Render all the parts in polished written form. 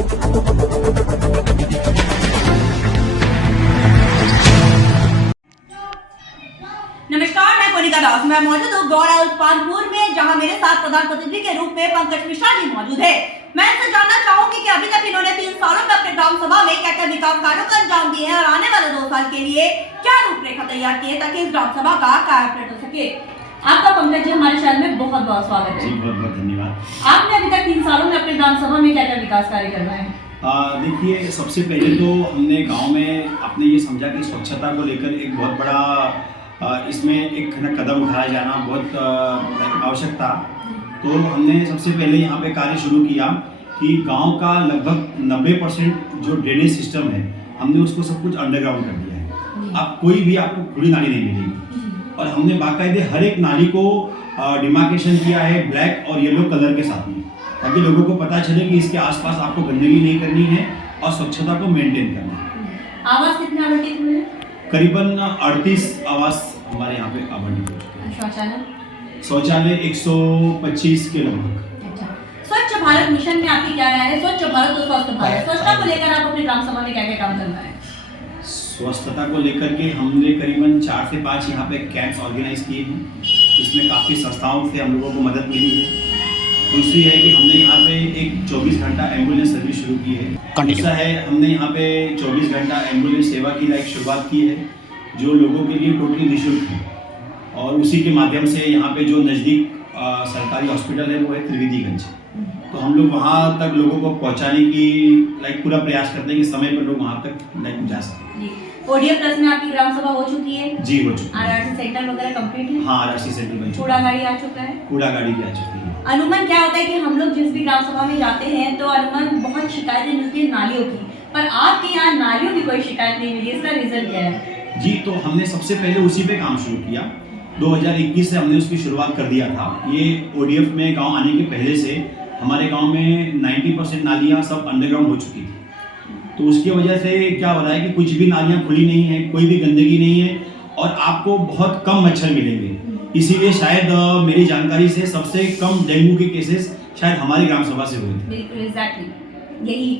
नमस्कार, मैं कोनिका दास। मैं मौजूद हूँ गौड़ा उस्मानपुर में, जहाँ मेरे साथ प्रधान प्रतिनिधि के रूप में पंकज मिश्रा जी मौजूद है। मैं इनसे जानना चाहूंगी कि अभी तक इन्होंने 3 सालों में अपने ग्राम सभा में क्या क्या विकास कार्यों को अंजाम दिए हैं और आने वाले 2 साल के लिए क्या रूपरेखा तैयार की है ताकि इस ग्राम सभा का कार्य हो सके। आपका पंकज जी हमारे शहर में बहुत बहुत स्वागत है। बहुत बहुत धन्यवाद। आपने अभी तक 3 सालों में अपने ग्राम सभा में क्या क्या विकास कार्य करवाए हैं? देखिए, सबसे पहले तो हमने गांव में अपने ये समझा कि स्वच्छता को लेकर एक बहुत बड़ा इसमें एक कदम उठाया जाना बहुत आवश्यक था। तो हमने सबसे पहले यहाँ पे कार्य शुरू किया कि गांव का लगभग 90% जो ड्रेनेज सिस्टम है हमने उसको सब कुछ अंडरग्राउंड कर दिया है। अब कोई भी आपको खुली नाली नहीं मिलेगी और हमने बाकायदे हर एक नाली को डिमार्केशन किया है ब्लैक और येलो कलर के साथ में, ताकि लोगों को पता चले कि इसके आसपास आपको गंदगी नहीं करनी है और स्वच्छता को मेंटेन करना है। आवास कितने आवंटित हुए? करीबन 38 आवास हमारे यहाँ पे आवंटित हो चुके हैं। शौचालय 125 के लगभग। अच्छा, स्वच्छ भारत मिशन में आपकी क्या राय है? स्वच्छ भारत और स्वस्थ भारत, स्वच्छता को लेकर आप अपने ग्राम सभा में क्या क्या काम कर रहे हैं? स्वच्छता को लेकर के हमने करीबन 4 से 5 यहाँ पे कैंप्स ऑर्गेनाइज किए हैं, जिसमें काफ़ी संस्थाओं से हम लोगों को मदद मिली है। दूसरी है कि हमने यहाँ पे एक 24 घंटा एम्बुलेंस सर्विस शुरू की है। दूसरा है हमने यहाँ पे 24 घंटा एम्बुलेंस सेवा की एक शुरुआत की है, जो लोगों के लिए टोटली निःशुल्क है। और उसी के माध्यम से यहाँ पे जो नज़दीक सरकारी हॉस्पिटल है वो है त्रिवेदीगंज। तो हम लोग वहाँ तक लोगों को पहुँचाने की पूरा प्रयास करते हैं कि समय पर लोग वहाँ तक जा सकें। ओडीएफ प्लस में आपकी ग्राम सभा हो चुकी है? जी, हो चुकी है। आरआरसी सेंटर वगैरह कंप्लीट है? हाँ, आरआरसी सेंटर बन चुका है। कूड़ा गाड़ी आ चुका है? कूड़ा गाड़ी भी आ चुकी है। अनुमान क्या होता है कि हम लोग जिस भी ग्राम सभा में जाते हैं तो अनुमान बहुत शिकायतें मिलती है नालियों की, पर आपके यहाँ नालियों की कोई शिकायत नहीं मिली, इसका रीजन क्या है? जी, तो हमने सबसे पहले उसी पे काम शुरू किया। 2021 से हमने उसकी शुरुआत कर दिया था। ये ओडीएफ में गांव आने के पहले से हमारे गांव में 90% नालियां सब अंडरग्राउंड हो चुकी थी। तो उसकी वजह से क्या हो रहा है कि कुछ भी नालियां खुली नहीं है, कोई भी गंदगी नहीं है और आपको बहुत कम मच्छर मिलेंगे। इसीलिए शायद मेरी जानकारी से सबसे कम डेंगू के केसेस शायद हमारी ग्राम सभा से हुए थे। बिल्कुल एग्जैक्टली, यही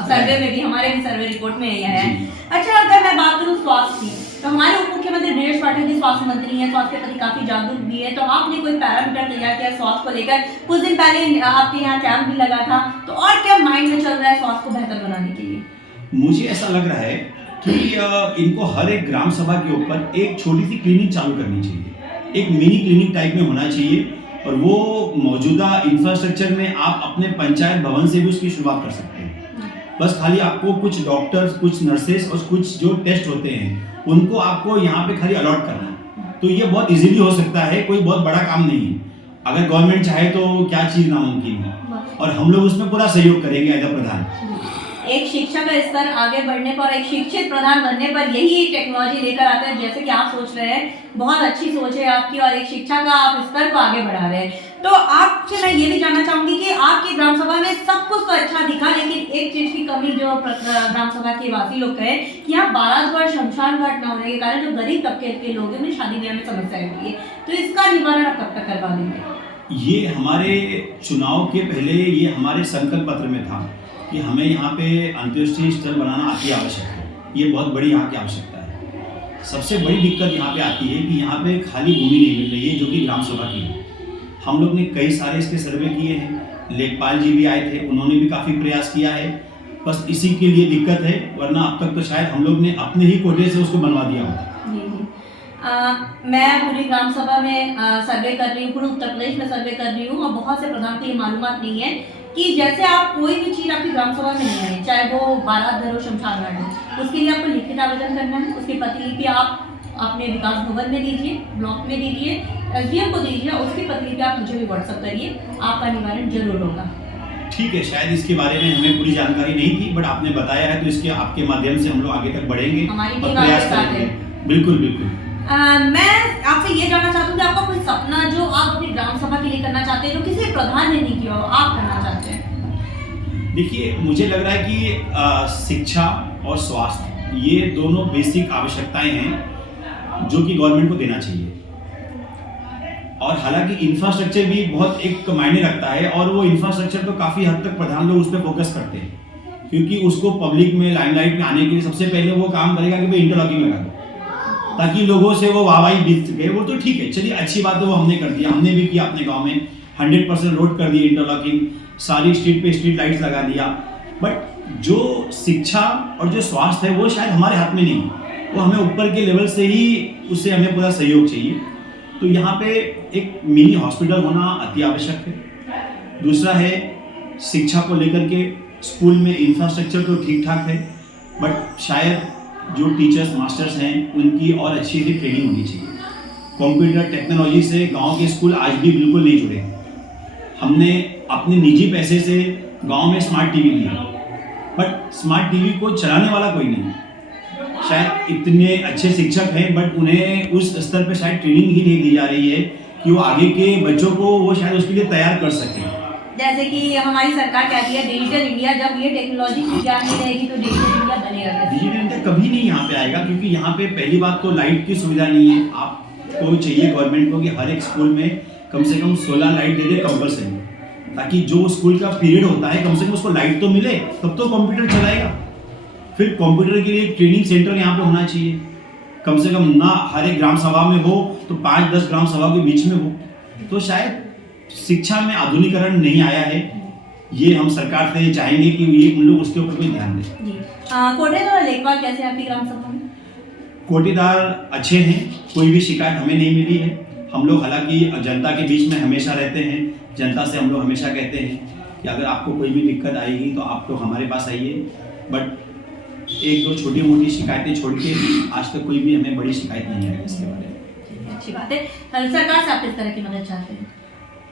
सर्वे में भी, हमारे भी सर्वे रिपोर्ट में यही है। अच्छा, अगर मैं बात करूँ स्वास्थ्य की, तो हमारे उप मुख्यमंत्री दिनेश पाटिल जी स्वास्थ्य मंत्री हैं, स्वास्थ्य के प्रति काफी जागरूक भी है। तो आपने कोई पैरामीटर तैयार किया स्वास्थ्य को लेकर? कुछ दिन पहले आपके यहाँ कैंप भी लगा था, तो और क्या माइंड में चल रहा है स्वास्थ्य को बेहतर बनाने के लिए? मुझे ऐसा लग रहा है कि इनको हर एक ग्राम सभा के ऊपर एक छोटी सी क्लिनिक चालू करनी चाहिए, एक मिनी क्लिनिक टाइप में होना चाहिए। और वो मौजूदा इंफ्रास्ट्रक्चर में आप अपने पंचायत भवन से भी उसकी शुरुआत कर सकते हैं। बस खाली आपको कुछ डॉक्टर्स, कुछ नर्सेस और कुछ जो टेस्ट होते हैं उनको आपको यहाँ पे खाली अलॉट करना है। तो ये बहुत इजीली हो सकता है, कोई बहुत बड़ा काम नहीं है। अगर गवर्नमेंट चाहे तो क्या चीज़ नामुमकिन है, और हम लोग उसमें पूरा सहयोग करेंगे एज अ प्रधान। एक शिक्षा का स्तर आगे बढ़ने पर, एक शिक्षित प्रधान बनने पर यही टेक्नोलॉजी लेकर आते हैं, जैसे कि आप सोच रहे हैं। बहुत अच्छी सोच है आपकी और एक शिक्षा का आप स्तर को आगे बढ़ा रहे हैं। तो आपसे मैं ये भी जानना चाहूंगी कि आपकी ग्राम सभा में सब कुछ तो अच्छा दिखा, लेकिन एक चीज की कमी जो ग्राम सभा के वासी लोग कहे कि यहाँ बारात और शमशान घाट न होने के कारण जो गरीब तबके के लोग हैं उन्हें शादी ब्याह में समस्या रहती है, तो इसका निवारण आप कब तक करवा देंगे? ये हमारे चुनाव के पहले ये हमारे संकल्प पत्र में था कि हमें यहाँ पे अंत्येष्टि स्थल बनाना अति आवश्यक है। ये बहुत बड़ी यहाँ की आवश्यकता है। सबसे बड़ी दिक्कत यहाँ पे आती है कि यहाँ पे खाली भूमि नहीं मिल रही है जो कि ग्राम सभा की है। हम लोग ने कई सारे इसके सर्वे किए हैं, लेखपाल जी भी आए थे, उन्होंने भी काफ़ी प्रयास किया है। बस इसी के लिए दिक्कत है, वरना अब तक तो शायद हम लोग ने अपने ही कोटे से उसको बनवा दिया होता। मैं पूरी ग्राम सभा में सर्वे कर रही हूँ, पूरे उत्तर प्रदेश में सर्वे कर रही हूँ और बहुत से प्रधान को ये मालूमात नहीं है कि जैसे आप कोई भी चीज़ आपकी ग्राम सभा में नहीं है, चाहे वो बारात घर हो, शमशान घाट हो, उसके लिए आपको लिखित आवेदन करना है। उसकी प्रतिलिपि आप अपने विकास भवन में दीजिए, ब्लॉक में दीजिए, एसडीएम को दीजिए, उसकी प्रतिलिपि आप मुझे भी व्हाट्सअप करिए, आपका निवारण जरूर होगा। ठीक है, शायद इसके बारे में हमें पूरी जानकारी नहीं थी, बट आपने बताया है तो इसके आपके माध्यम से हम लोग आगे तक बढ़ेंगे, हमारी और प्रयास करेंगे। बिल्कुल बिल्कुल। मैं आपसे ये जानना चाहती हूँ कि आपका कोई सपना जो आप अपनी ग्राम सभा के लिए करना चाहते हैं, जो किसी प्रधान ने नहीं किया हो, आप करना चाहते हैं? देखिए, मुझे लग रहा है कि शिक्षा और स्वास्थ्य ये दोनों बेसिक आवश्यकताएं हैं जो कि गवर्नमेंट को देना चाहिए। और हालांकि इंफ्रास्ट्रक्चर भी बहुत एक मायने रखता है, और वो इंफ्रास्ट्रक्चर तो काफ़ी हद तक प्रधान लोग उस पर फोकस करते हैं। क्योंकि उसको पब्लिक में लाइमलाइट में आने के लिए सबसे पहले वो काम करेगा कि भाई इंटरलॉकिंग लगा दो, ताकि लोगों से वो वाहवाही बीत सके। वो तो ठीक है, चलिए अच्छी बात है, वो हमने कर दिया, हमने भी किया अपने गांव में 100% रोड कर दिए इंटरलॉकिंग, सारी स्ट्रीट पे स्ट्रीट लाइट्स लगा दिया। बट जो शिक्षा और जो स्वास्थ्य है वो शायद हमारे हाथ में नहीं है, वो हमें ऊपर के लेवल से ही उससे हमें पूरा सहयोग चाहिए। तो यहाँ पे एक मिनी हॉस्पिटल होना अति आवश्यक है। दूसरा है शिक्षा को लेकर के स्कूल में इंफ्रास्ट्रक्चर तो ठीक ठाक है, बट शायद जो टीचर्स मास्टर्स हैं उनकी और अच्छी सी ट्रेनिंग होनी चाहिए। कंप्यूटर टेक्नोलॉजी से गांव के स्कूल आज भी बिल्कुल नहीं जुड़े। हमने अपने निजी पैसे से गांव में स्मार्ट टीवी लिया, बट स्मार्ट टीवी को चलाने वाला कोई नहीं। शायद इतने अच्छे शिक्षक हैं, बट उन्हें उस स्तर पे शायद ट्रेनिंग ही नहीं दी जा रही है कि वो आगे के बच्चों को वो शायद उसके लिए तैयार कर सकें। जैसे कि हमारी सरकार कहती है डिजिटल इंडिया, जब ये टेक्नोलॉजी की ज्ञान नहीं रहेगी तो डिजिटल इंडिया बनेगा कैसे? डिजिटल इंडिया कभी नहीं यहाँ पे आएगा, क्योंकि यहाँ पे पहली बात तो लाइट की सुविधा नहीं है। आपको चाहिए गवर्नमेंट को कि हर एक स्कूल में कम से कम 16 लाइट दे दे कंपल्सरी, ताकि जो स्कूल का पीरियड होता है कम से कम उसको लाइट तो मिले, तब तो कंप्यूटर चलाएगा। फिर कंप्यूटर के लिए ट्रेनिंग सेंटर यहाँ पे होना चाहिए, कम से कम ना हर एक ग्राम सभा में हो तो 5-10 ग्राम सभा के बीच में हो। तो शायद शिक्षा में आधुनिकीकरण नहीं आया है, ये हम सरकार से चाहेंगे कि ये उन लोग उसके ऊपर कोई ध्यान दें। कोटेदार लेखपाल कैसे आपकी ग्राम सभा में? कोटेदार अच्छे हैं, कोई भी शिकायत हमें नहीं मिली है। हम लोग हालांकि जनता के बीच में हमेशा रहते हैं, जनता से हम लोग हमेशा कहते हैं कि अगर आपको कोई भी दिक्कत आएगी तो आप तो हमारे पास आइए, बट एक दो छोटी मोटी शिकायतें छोड़ के आज तक कोई भी हमें बड़ी शिकायत नहीं आई इसके बारे में। अच्छी बात है। सरकार से आप किस तरह की मदद चाहते हैं?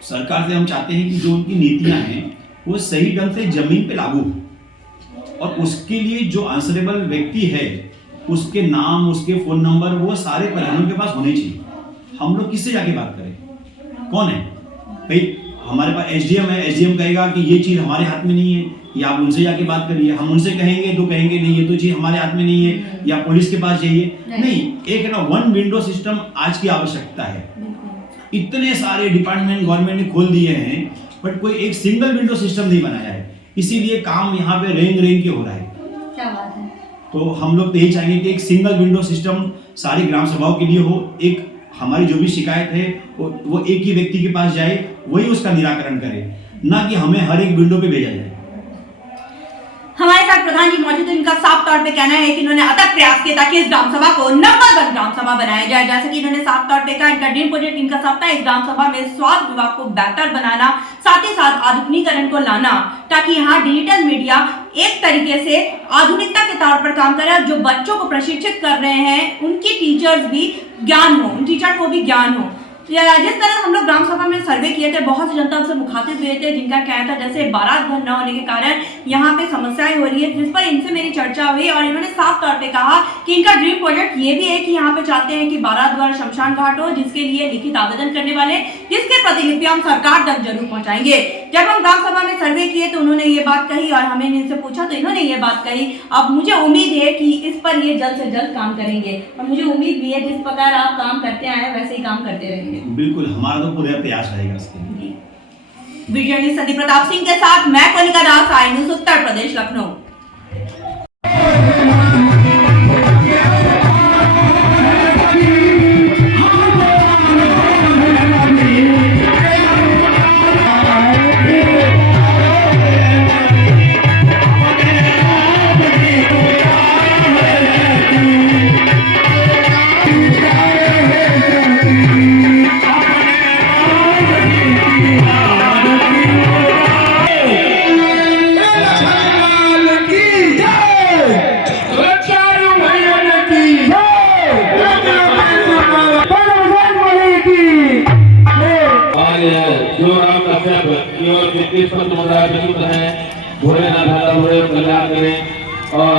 सरकार से हम चाहते हैं कि जो उनकी नीतियां हैं वो सही ढंग से जमीन पे लागू हो, और उसके लिए जो आंसरेबल व्यक्ति है उसके नाम, उसके फोन नंबर वो सारे प्रधानों के पास होने चाहिए। हम लोग किससे जाके बात करें? कौन है भाई? हमारे पास एसडीएम है, एसडीएम कहेगा कि ये चीज़ हमारे हाथ में नहीं है, या आप उनसे जाके बात करिए। हम उनसे कहेंगे तो कहेंगे नहीं ये तो चीज़ हमारे हाथ में नहीं है, या पुलिस के पास जाइए। नहीं, एक ना वन विंडो सिस्टम आज की आवश्यकता है। इतने सारे डिपार्टमेंट गवर्नमेंट ने खोल दिए हैं, बट कोई एक सिंगल विंडो सिस्टम नहीं बनाया है, इसीलिए काम यहाँ पे रेंग रेंग के हो रहा है। क्या बात है। तो हम लोग तो यही चाहेंगे कि एक सिंगल विंडो सिस्टम सारी ग्राम सभाओं के लिए हो। एक हमारी जो भी शिकायत है वो एक ही व्यक्ति के पास जाए, वही उसका निराकरण करे, ना कि हमें हर एक विंडो पे भेजा जाए। हमारे साथ प्रधान जी मौजूद है। इनका साफ तौर पे कहना है कि इन्होंने अथक प्रयास किया ताकि इस ग्राम सभा को नंबर 1 ग्राम सभा बनाया जाए। जैसे कि इन्होंने साफ तौर पे कहा, इनका ड्रीम प्रोजेक्ट इनका सपना इस ग्राम सभा में स्वास्थ्य विभाग को बेहतर बनाना, साथ ही साथ आधुनिकीकरण को लाना, ताकि यहाँ डिजिटल मीडिया एक तरीके से आधुनिकता के तौर पर काम करे। जो बच्चों को प्रशिक्षित कर रहे हैं उनकी टीचर्स भी ज्ञान हो, उन टीचर को भी ज्ञान हो। जिस तरह हम लोग ग्राम सभा में सर्वे किए थे, बहुत सी जनता हमसे मुखातिब हुए थे, जिनका कहना था जैसे बारात घर न होने के कारण यहाँ पे समस्याएं हो रही है, जिस पर इनसे मेरी चर्चा हुई और इन्होंने साफ तौर पे कहा कि इनका ड्रीम प्रोजेक्ट ये भी है कि यहाँ पे चाहते हैं कि बारात द्वार शमशान घाट हो, जिसके लिए लिखित आवेदन करने वाले, जिसके प्रतिलिपि हम सरकार तक जरूर पहुंचाएंगे। जब हम ग्राम सभा में सर्वे किए तो उन्होंने ये बात कही और हमें इनसे पूछा तो इन्होंने ये बात कही। अब मुझे उम्मीद है कि इस पर ये जल्द से जल्द काम करेंगे, और मुझे उम्मीद भी है जिस प्रकार आप काम करते आए वैसे ही काम करते रहेंगे। बिल्कुल, हमारा तो पूरा प्रयास रहेगा इसके लिए। वीडियो जर्नलिस्ट सती प्रताप सिंह के साथ मैं कनिका दास, आई न्यूज़ उत्तर प्रदेश, लखनऊ। भोलेनाथ भला भोले कल्याण करें और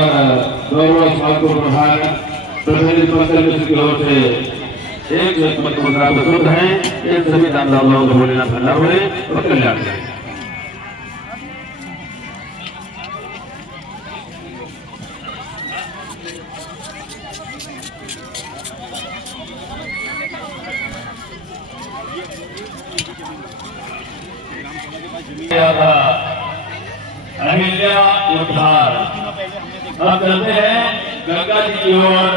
गौरव समाज को प्रभार प्रतिनिधि मंडल की ओर से एक मुद्रा प्रस्तुत है। एक सभी दानदाताओं को भोलेनाथ भला भोले और कल्याण करें। अहिल्या उद्धार। अब चलते हैं गंगा जी की ओर।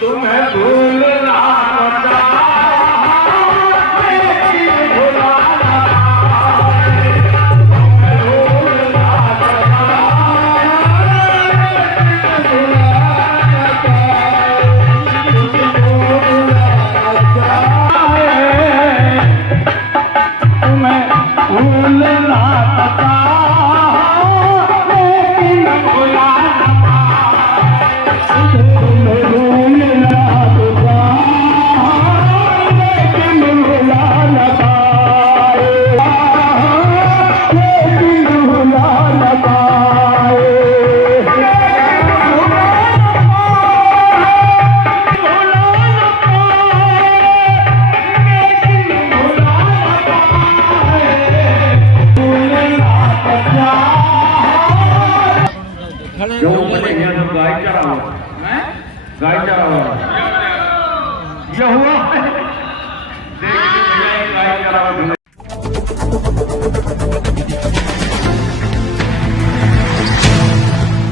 तुम्हें भूलना जो मैंने यहाँ तो गाय चढ़ा हुआ, गाय चढ़ा हुआ, यह हुआ